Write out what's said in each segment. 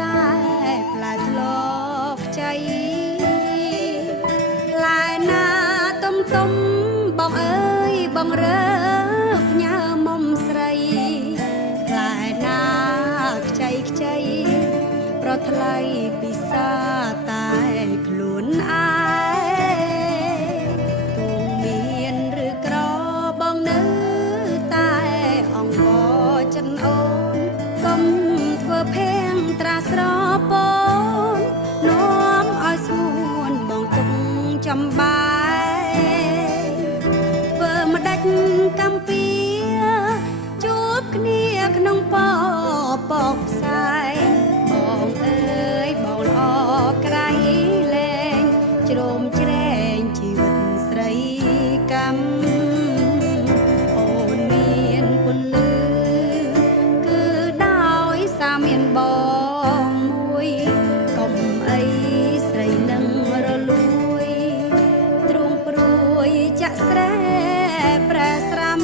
តែផ្លែធ្លាប់ខ្ចីឡាយណាទុំបងអើយបងរើផ្ញើមុំស្រីឡាយណាខ្ចីប្រថ្លៃពិសាតែខ្លួនឯងគង់មានឬក្របងនៅតែអង្វរចិនអូនកុំធ្វើភេងត្រាស្រពូននាំឲ្យស្ងួនបងទុកចំបាយធ្វើម្ដេចកំពីជួបគ្នាក្នុងពពកផ្សាយបងអើយបងល្អក្រៃលែងជ្រោមជ្រែងជីវិតស្រីកម្មអូនមានពន្លឺគឺដោយសារមានបងមួយកុំអីស្រីនឹងរលួយទ្រូងព្រួយចាក់ស្រែប្រែស្រាំ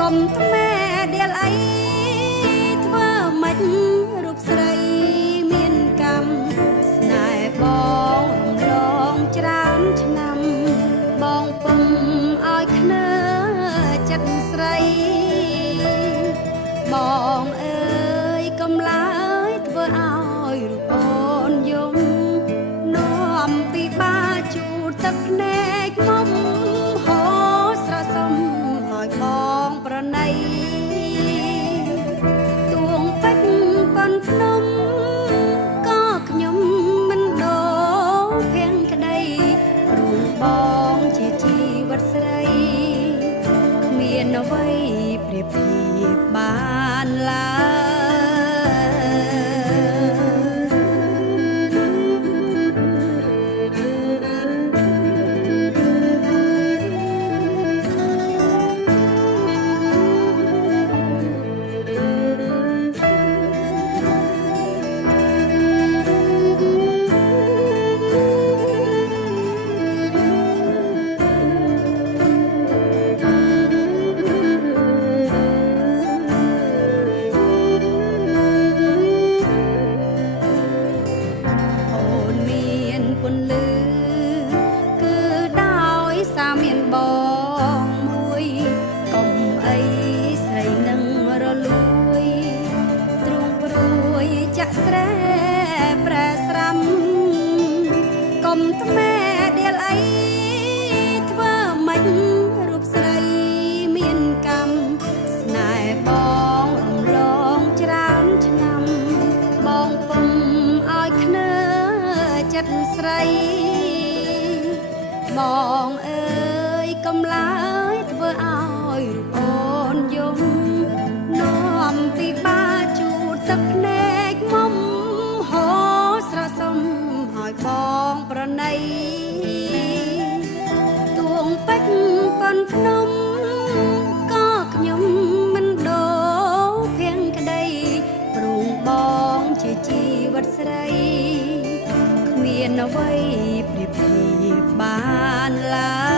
កុំថ្មែដៀលអីធ្វើម៉េចរូបស្រីមានកម្មស្នេហ៍បងរំលងច្រើនឆ្នាំបងពុំឲ្យខ្នើចិត្តស្រីបងអើយកុំឡើយធ្វើឲ្យរូបអូនយំនាំពីបាជូតទឹកភ្នែកមុំហោស្រសុំឲ្យបងប្រណីទួងពេជ្រប៉ុនភ្នំក៏ខ្ញុំមិនដូរភៀងក្តីព្រោះបងជាជីវិតស្រីគ្មានអ្វីប្រៀបធៀបបានឡើពន្លឺគឺដោយសារមានបងមួយកុំអីស្រីនឹងរលួយទ្រូងព្រួយចាក់ស្រែប្រែស្រាំកុំថ្មែដៀលអីធ្វើម៉េចរូបស្រីមានកម្មស្នេហ៍បងរំលងច្រើនឆ្នាំបងពុំឲ្យខ្នើចិត្តស្រីបងអើយកុំឡើយធ្វើឲ្យរូបអូនយំនាំពីបាជូតទឹកភ្នែកមុំហោស្រសុំឲ្យបងប្រណីទួងពេជ្រប៉ុនភ្នំក៏ខ្ញុំមិនដូរភៀងក្តីព្រោះបងជាជីវិតស្រីមានអ្វីប្រៀបធៀបបានឡើយ